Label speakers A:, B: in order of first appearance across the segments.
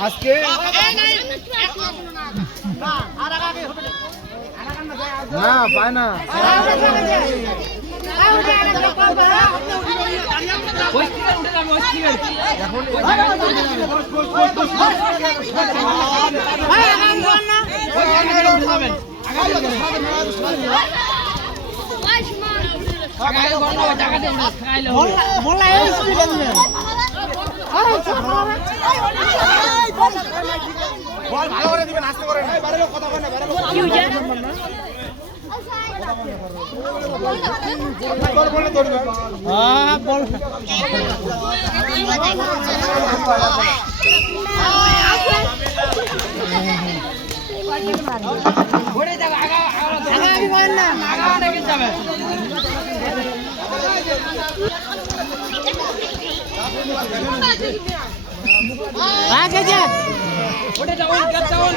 A: আজকে না করে দিবেন আস্তে করে বাইরে কথা কয় না বাইরে বল বলে ধরবে হ্যাঁ বল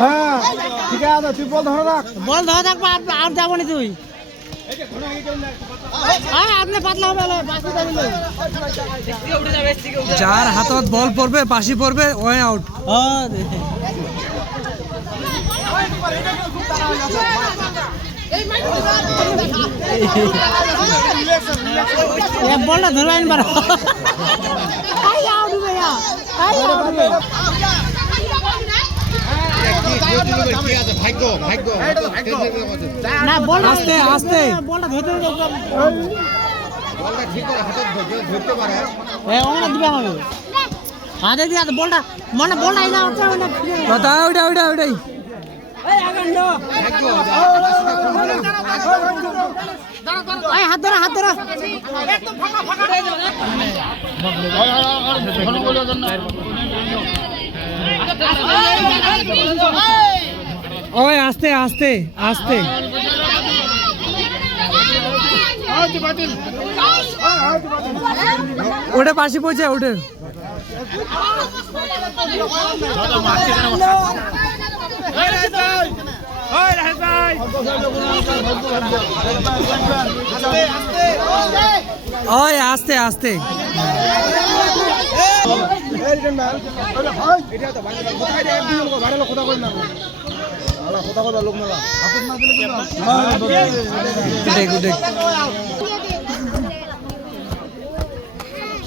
A: হ্যাঁ ঠিক আছে তুই বল ধরে রাখ
B: বল না তুই
C: যার হাতত বল পড়বে বাসি পড়বে, ওয়ে আউট।
B: এ বলটা ধরে আনবার আই আউট ভাইয়া আই আউট না বল
C: আস্তে, আস্তে।
B: বলটা ধরতে হবে দিবা হবে হাতে দিয়া বলটা মনে বলটা আইনা হচ্ছে ওনা
C: কথা ওইটা ওইটা ওইটাই।
B: আয় হাত ধরা হাত ধরা
C: ওই আস্তে আস্তে আস্তে। ওটা বাসি পড়ছে ওটা ওই আস্তে আস্তে।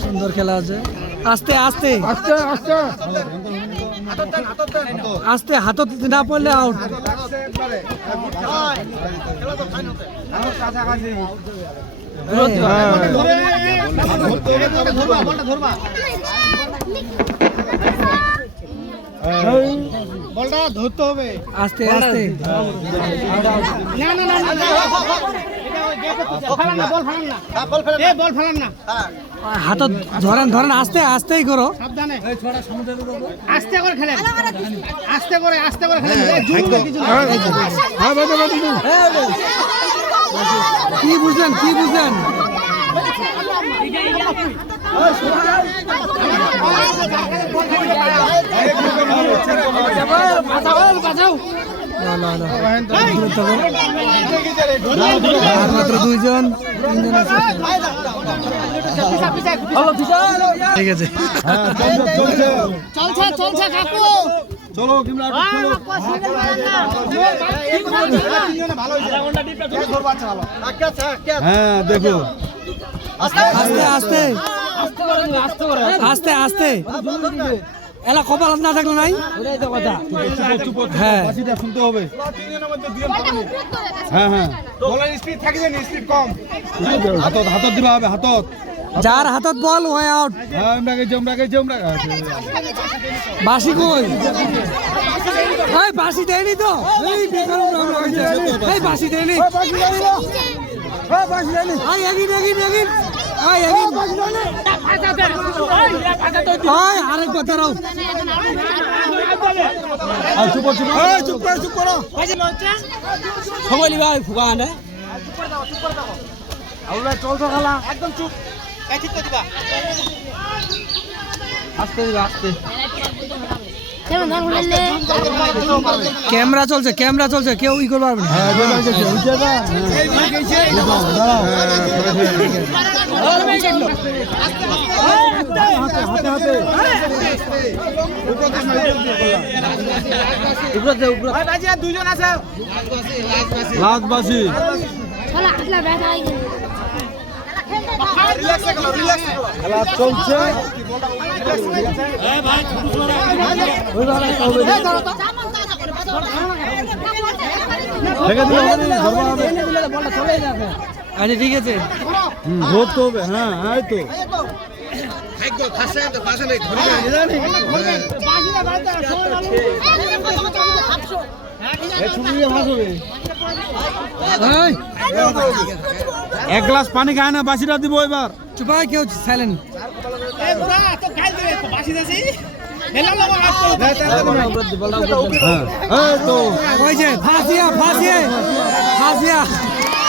C: সুন্দর খেলা আছে। আস্তে আস্তে।
A: আস্তে আস্তে।
C: আস্তে হাতত না পড়লে আউট
A: বলটা ধরতে হবে।
C: আস্তে আস্তে।
B: না না না।
C: হাতত ধরেন ধরেন আস্তে আস্তেই করো
B: আস্তে করে খেলেন আস্তে করে আস্তে।
A: হ্যাঁ
C: কি বুঝলেন কি বুঝলেন দূরে থাকো। আর মাত্র দুইজন। তিনজন আছে ঠিক আছে।
A: হ্যাঁ চলছে
B: চলছে কাকু।
A: চলো দেখো।
C: আস্তে আস্তে। আস্তে আস্তে। এলা কপাল না থাকলে নাই? হ্যাঁ।
A: শুনতে হবে। হ্যাঁ হ্যাঁ। বলেন স্পিড থাকি জানি স্পিড কম। হাতত হাতত দিবা হবে হাতত।
C: যার হাতত বল ওয়ে আউট
A: হ্যাঁ
C: বাসি কই? এই বাসি দেয়নি তো? এই বেকার উড়া উড়া হয়েছে। এই বাসি দেয়নি। এই এগিন এগিন এগিন। এই এই আরেক কথা রাও
A: চুপ করো, চুপ করো। চুপ করো চুপ করো।
C: সময় ফুকা আনে।
A: চলছো খেলা।
B: একদম চুপ।
C: আস্তে দিবা আস্তে। ক্যামেরা চলছে ক্যামেরা চলছে কেউ ই করতে পারবে না
D: ওই বাজি আর দুইজন আছে।
B: লাস্টবাসী খেলা চলছে
C: আচ্ছা ঠিক আছে।
B: হুম, ধরতে হবে। হ্যাঁ এই তো এই এক গ্লাস পানি খায় না বাসিটা দিব এবার।
C: চুপ আয়, কেউ
D: সাইলেন
B: হ্যাঁ। এই তো
C: ওই যে ফাঁসিয়া ফাঁসিয়া ফাঁসিয়া।